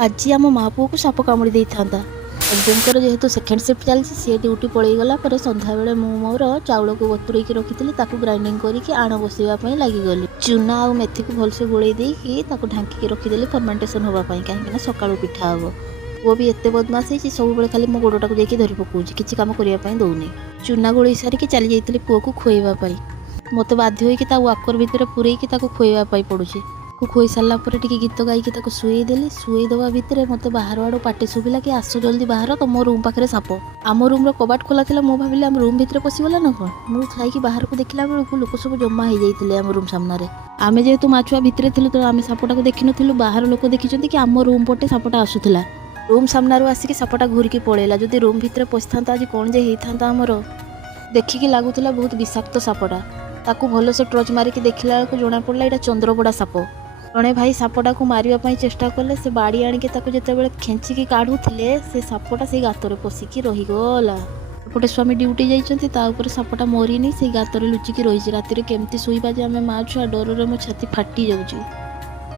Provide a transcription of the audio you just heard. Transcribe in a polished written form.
आज आम माँ पुओ को साप कामुड़ी देता हजबैंड जेहेतु सेकेंड शिफ्ट चलती सी ड्यूटी पलैगला संध्या बेले मु मोर चाउल को बतुरे रखी ग्राइंडिंग करके आण बसवाई लगिगली। चूना आ मेथी को भलसे गोल देकी ढांकी रखीदेली फर्मेंटेशन होगापाई कहीं सका पिठा हम। पुओ भी एत बदमाश है सब बेले खाली मो गोड़टा को जाकि धरी पकाउछि किछि काम करने दौनी। चूना गोल सारिकी चली जाइए पुओ को खुएवाई मत बाध्य होकर वाकर भितर पूरेकी खुएवाई पड़ुछि। खुई सारा गीत गायकी शुईदेली शुईदवा भितर मत बाहर आड़ पाटे शुभिला कि आस जल्दी बाहर तुम रूम पाखे साप। आम रूम कबाट खोला था मुझे भाविली आम रूम भितर पशिगला ना कौन मुझे बाहर को देखला बेलू लोक सब जमा हो जाते आम रूम सामने। आम जेहेतु माछुआ भितर थी तो आम सापटा को देखी नु बाहर लोक देखी कि आम रूम पटे सापटा आसूला रूम सामने आसिक सापटा घूरिकी पलैला। जदि रूम भितर पशि था आज कौन जे होता आमर देखिकी लगुला बहुत विषाक्त सापटा ताकू भल से टर्च मारिकी देखला बेलू जना पड़ा यहाँ चंद्रपड़ा साप। जड़े भाई सापटा को मारिया चेष्टा कले से बाड़ी आणिके जिते खेचिकी काढ़ुले से सापटा से गातर पशिकी रहीगला। एपटे स्वामी ड्यूटी जाइए सापटा मरीनी से गातर लुचिकी रही। राति केमती शोवा जे आम माँ छुआ डर मो छाती फाटी जाऊँगी।